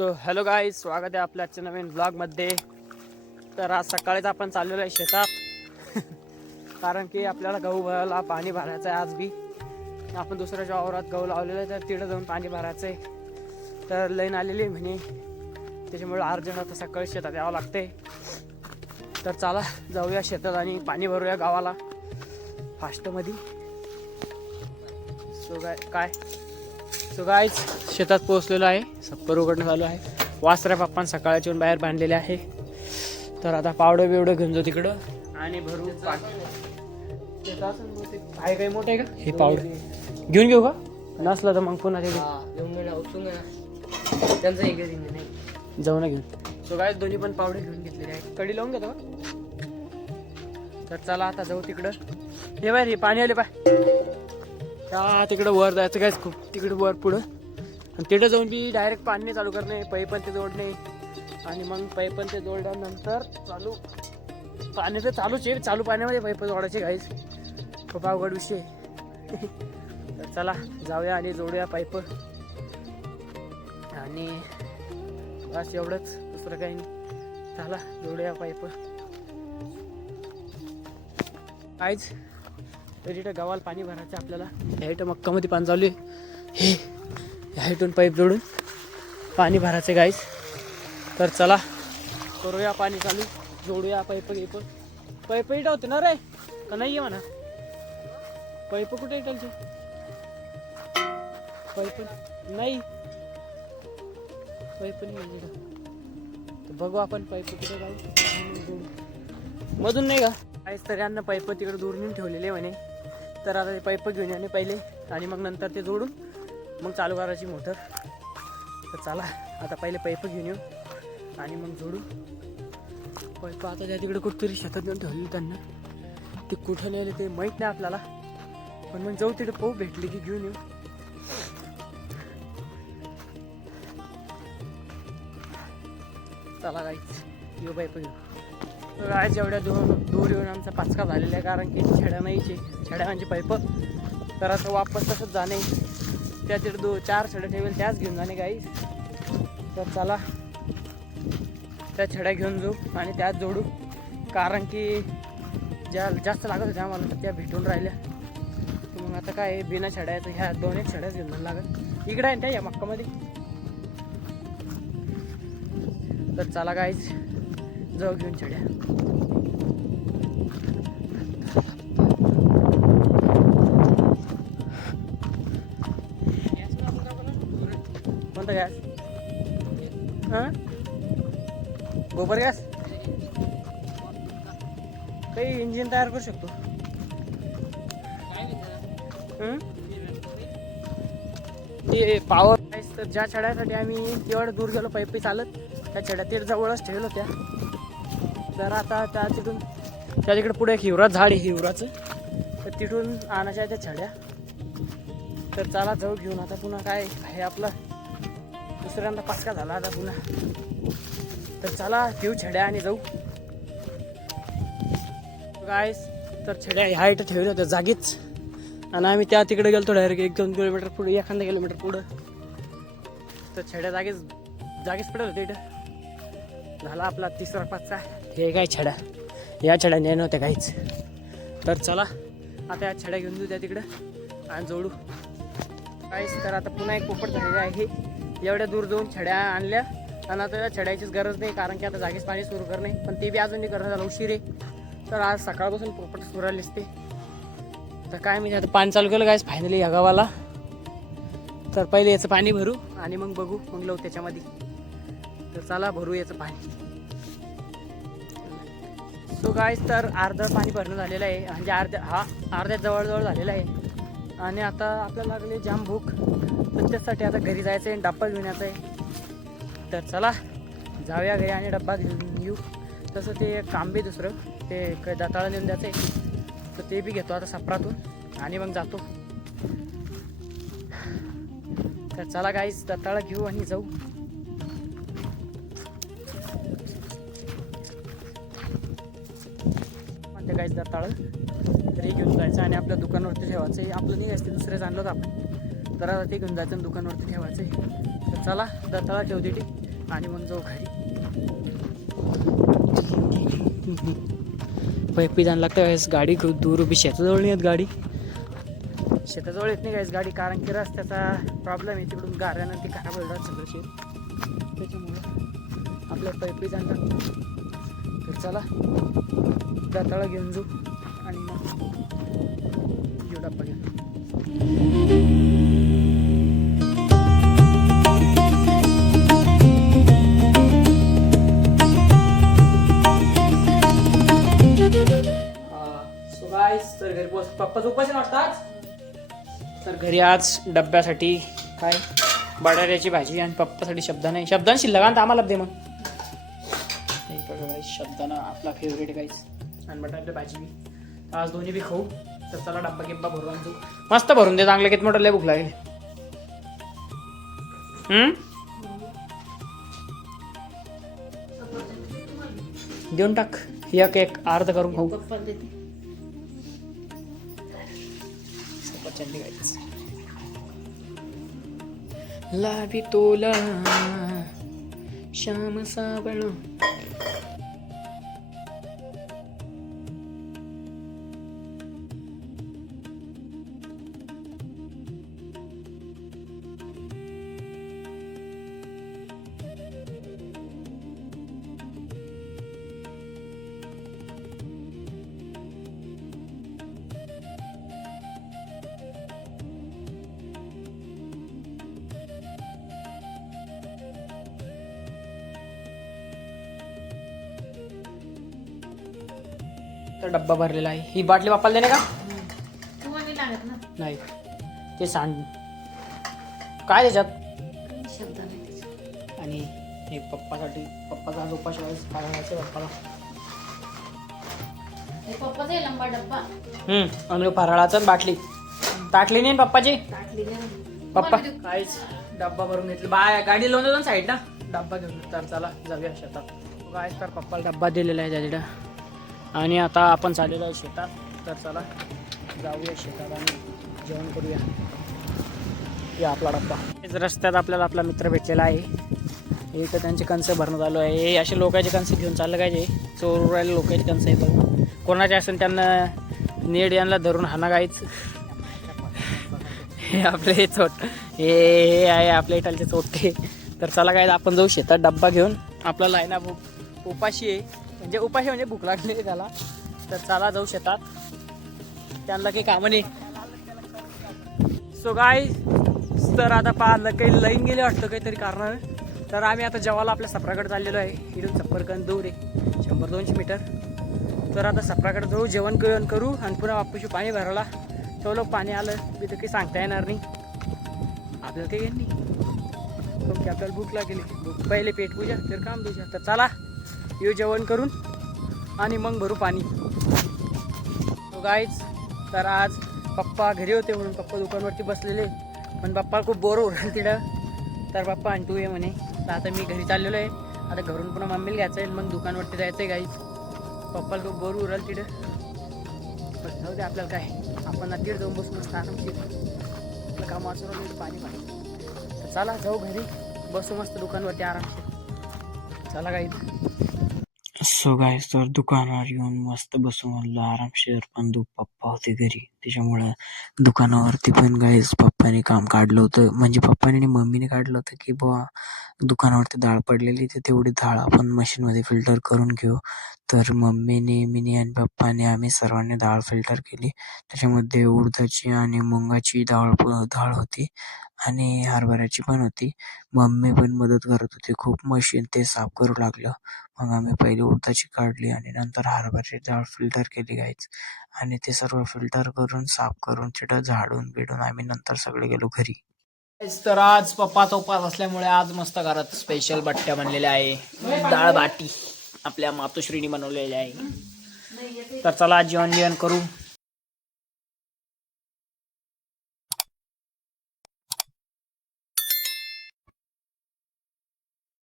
So hello guys, स्वागत आहे आपल्या आजच्या नवीन ब्लॉगमध्ये. तर आज सकाळीच आपण चाललेलो आहे शेतात कारण की आपल्याला गहूला पाणी भरायचं आहे. आज बी आपण दुसऱ्याच्या वावरात गहू लावलेलं आहे, तर तिकडे जाऊन पाणी भरायचं आहे. तर लाईन आलेली आहे म्हणे, त्याच्यामुळे अर्जंट आता सकाळी शेतात यावं लागते. तर चला जाऊया शेतात आणि पाणी भरूया गावाला फास्टमध्ये. सो गाईज शेतात पोहोचलेलो आहे. सप्पर उघडणं चालू आहे. वासऱ्या बाप्पान सकाळच्या बाहेर बांधलेले आहे. तर आता पावडं बिवडं घेऊन जाऊ तिकडं आणि भरू. आहे काही मोठं आहे का हे पावडं घेऊन घेऊ का? नसलं तर मग पुन्हा ते जाऊ ना घेऊन. सो गाईज दोन्ही पण पावडे घेऊन घेतलेले आहे. कडी लावून घेतो. तर चला आता जाऊ तिकडं. हे बाहेर हे पाणी आले पाय का तिकडं वर जायचं काय खूप तिकडं वर पुढं. आणि तिकडं जाऊन बी डायरेक्ट पाणी चालू करणे, पाईप पण ते जोडणे आणि मग पाईप पण ते जोडल्यानंतर चालू पाणी तर चालूच आहे. चालू पाण्यामध्ये पाईप जोडायचे गाईज, खूप अवघड विषय. तर चला जाऊया आणि जोडूया पाईप आणि बस एवढंच, दुसरं काही नाही. चला जोडूया पाईप गाईज. तर इथं गावाला पाणी भरायचं आपल्याला. ह्या इथं मक्कामध्ये पाणी चालू आहे. हे ह्या इथून पाईप जोडून पाणी भरायचं गाईज. तर चला करूया पाणी चालू, जोडूया पाईप. पाईप इथं होते ना रे का नाही आहे म्हणा? पाईप कुठे इटालचे? पाईप नाही, पाईप नाही. तर बघू आपण पाईप कुठे जाऊ. मधून नाही का काहीच तर यांना पाईप तिकडे दूर नेऊन ठेवलेले म्हणे. तर आता ते पाईप घेऊन येणे पहिले आणि मग नंतर ते जोडून मग चालू करायची मोटर. तर चला आता पहिले पाईप घेऊन येऊ आणि मग जोडू पाईप. आता त्या तिकडे कुठेतरी शेतात घेऊन ठेवलेली त्यांना, ते कुठं नेले ते माहीत नाही आपल्याला, पण मग जाऊ तिकडे पाहू, भेटले की घेऊन येऊ. चला गाईच येऊ पाईप घेऊ. आज एवढ्या दूर येऊन आमचा पाचका झालेला आहे कारण की छड्या नाहीचे, छड्या म्हणजे पाईप. तर असं वापस तसंच जाणे, त्या तिकडे 4 छड्या ठेवेल त्याच घेऊन जाणे गाईस. तर चला त्या छड्या घेऊन जाऊ आणि त्याच जोडू कारण की ज्या जास्त लागत होत्या आम्हाला त्या भेटून राहिल्या. मग आता काय बिना छड्याचं ह्या 2-1 छड्याच घेऊन लागत. इकडे आहे त्या या मक्कामध्ये. तर चला गाईस जाऊ घेऊन छड्या. कोणता गॅस? हां गोबर गॅस. काही इंजिन तयार करू शकतो. ते पॉवर. तर ज्या छड्यासाठी आम्ही तेवढं दूर गेलो पाईप चालत, त्या छड्या ते जवळच ठेवलं होत्या. तर आता त्या तिथून त्या तिकडे पुढे एक हिवरा झाड आहे हिवराचं, तर तिथून आणायच्या त्या छड्या. तर चला जाऊ घेऊन. आता पुन्हा काय आहे आपलं दुसऱ्यांदा पाचका झाला आता पुन्हा. तर चला घेऊ छड्या आणि जाऊ गाईस. तर छड्या ह्या इथं ठेवल्या होत्या जागीच आणि आम्ही त्या तिकडे गेलो डायरेक्ट 1-2 किलोमीटर पुढे, एखादा किलोमीटर पुढं. तर छड्या जागीच पडेल होते. इथं झाला आपला 3रा पाचका. हे काय छड्या, या छड्या ने नव्हत्या काहीच. तर चला आता या छड्या घेऊन जाऊ त्या तिकडं आणि जोडू काहीच. तर आता पुन्हा एक पोपट झालेलं आहे. एवढ्या दूर जाऊन छड्या आणल्या आणि आता त्या छड्याचीच गरज नाही कारण की आता जागीच पाणी सुरू करणे, पण ते बी अजून नाही करण्यात झालं, उशीर आहे. तर आज सकाळपासून पोपट सुरायला दिसते. तर काय म्हणजे आता पाणी चालू केलं गाईस फायनली या गावाला. तर पहिले याचं पाणी भरू आणि मग बघू, मग लावू त्याच्यामध्ये. तर चला भरू याचं पाणी. सो गाईस तर अर्धं पाणी भरणं झालेलं आहे, म्हणजे अर्ध्यात जवळजवळ झालेलं आहे. आणि आता आपल्याला लागली जाम भूक, तर त्यासाठी आता घरी जायचं आहे, डब्बा घेऊन यायचा आहे. तर चला जाऊया घरी आणि डब्बा घेऊन येऊ. तसं ते काम बी दुसरं ते दाताळा नेऊन द्यायचं आहे, तर ते बी घेतो आता सपरातून आणि मग जातो. तर चला गाईस दाताळा घेऊ आणि जाऊ. म्हणते गाईस दाताळ तरी घेऊन जायचं आणि आपल्या दुकानावरती ठेवायचं आहे. आपलं नाही असते दुसरे जाणलं आपण, तर आता ते घेऊन जायचं आणि दुकानावरती ठेवायचं आहे. तर चला दाताळा ठेवते ती आणि मग जाऊ घरी. पैपी जाणं लागतं गाईस. गाडी खूप दूर उभी, शेताजवळ नाही येत गाडी, शेताजवळ येत नाही गाईस गाडी, कारण की रस्त्याचा प्रॉब्लेम आहे. तिकडून गाऱ्यानं ती खराब होतात सगळं शेत, त्याच्यामुळं आपल्या पैपी जाणं लागतं. तर चला दाताळा घेऊन जाऊ आणि मग येऊ डब्बा घेऊन. तर घरी पोच पप्पाच उपाशी वाटतात. तर घरी आज डब्यासाठी काय बटाट्याची भाजी आणि पप्पासाठी शब्दाने शिल्लक आणि आम्हाला दे. मग शब्दानं आपला फेवरेट गाईस आणि बटाट्याची भाजी बी आज दोन्ही बी खाऊ. तर चला डब्बा गिब्बा भरून आणतो, मस्त भरून दे चांगलं. किती मोठं लय भूक लागेल. देऊन टाक, एक एक अर्ध करून खाऊ. लाभी तोला श्याम सावळ. तर डब्बा भरलेला आहे. ही बाटली बापाला देणे का? नाही ते सांड काय त्याच्यात. आणि हे पप्पासाठी, पप्पाचा आज उपास पाळायचे पप्पाला. आणि फराळाचं बाटली ताटली नाही पप्पाची. पप्पा काहीच डब्बा भरून घेतली. बाय गाडी लावून जाऊन साईड ना डब्बा घेऊन. तर चला जाऊया शेतात. काय तर पप्पाला डब्बा दिलेला आहे त्या तिथं. आणि आता आपण चाललेलो आहे शेतात. तर चला जाऊया शेतात आणि जेवण करूया. या आपला डब्बा. रस्त्यात आपल्याला आपला मित्र भेटलेला आहे. इथं त्यांचे कणसं भरणं चालू आहे. हे असे लोकांचे कणसं घेऊन चाललं पाहिजे. चोरायला लोकांचे कणसं आहेत. कोणाचे असेल त्यांना नेड यांना धरून हाना गायच. हे आपले चोट हे आहे आपल्या इटालचे चोट्टे. तर चला काय आपण जाऊ शेतात डब्बा घेऊन. आपल्याला आहे ना उपाशी आहे, म्हणजे उपाशी म्हणजे भूक लागली आहे त्याला. तर चला जाऊ शेतात, त्यांना काही कामं नाही. सो गाय तर आता पाहिलं काही लाईन गेली वाटतं काहीतरी कारणानं. तर आम्ही आता जेवायला आपल्या सफराकडे चाललेलो आहे. इथून सफरकंद दूर आहे 100-200 मीटर. तर आता सफराकडे जाऊ, जेवण करू आणि पुन्हा वापशी पाणी भरायला. चलो पाणी आलं मी तर काही सांगता येणार नाही आपल्याला, काही नाही की आपल्याला भूक लागेली. भूक पहिले पेटपूजा तर काम दूजा. तर चला येऊ जेवण करून आणि मग भरू पाणी. तो गाईच तर आज पप्पा घरी होते म्हणून पप्पा दुकानवरती बसलेले. पण पप्पा खूप बोर होईल तिथं. तर पप्पा आणि तू ये म्हणे. तर आता मी घरी चाललेलो आहे. आता घरून पुन्हा मम्मीला घ्यायचं आहे, मग दुकानवरती जायचं आहे गाईच. पप्पाला खूप बोर उराल तिथं. पण जाऊ दे आपल्याला काय, आपण तिथे जाऊन बसून मस्त आरामशीर आपलं काम वाचून पाणी पाहिजे. तर चला जाऊ घरी, बसू मस्त दुकानवरती आरामशीर. चला गाईच. सो गाईस तर दुकानावर येऊन मस्त बसू म्हणलं आरामशीर. पण पप्पा होते घरी, त्याच्यामुळं दुकानावरती पण गाईस पप्पाने काम काढलं होतं. म्हणजे पप्पाने आणि मम्मीने काढलं होतं की बुवा दुकानावरती डाळ पडलेली, तर तेवढी डाळ आपण मशीनमध्ये फिल्टर करून घेऊ. तर मम्मीने, मीने आणि पप्पाने आम्ही सर्वांनी डाळ फिल्टर केली. त्याच्यामध्ये उडदाची आणि मुंगाची डाळ होती आणि हरभऱ्याची पण होती. मम्मी पण मदत करत होती खूप. मशीन ते साफ करू लागलं. मग आम्ही पहिले उडदाची काढली आणि नंतर हरभऱ्याची डाळ फिल्टर केली गाईच. आणि ते सर्व फिल्टर करून साफ करून तिथं झाडून बिडून आम्ही नंतर सगळे गेलो घरी. तर आज पप्पाचा उपास असल्यामुळे आज मस्त घरात स्पेशल बट्ट्या बनलेल्या आहे. डाळ बाटी आपल्या मातोश्रीनी बनवलेल्या आहे. तर चला जेवण करू.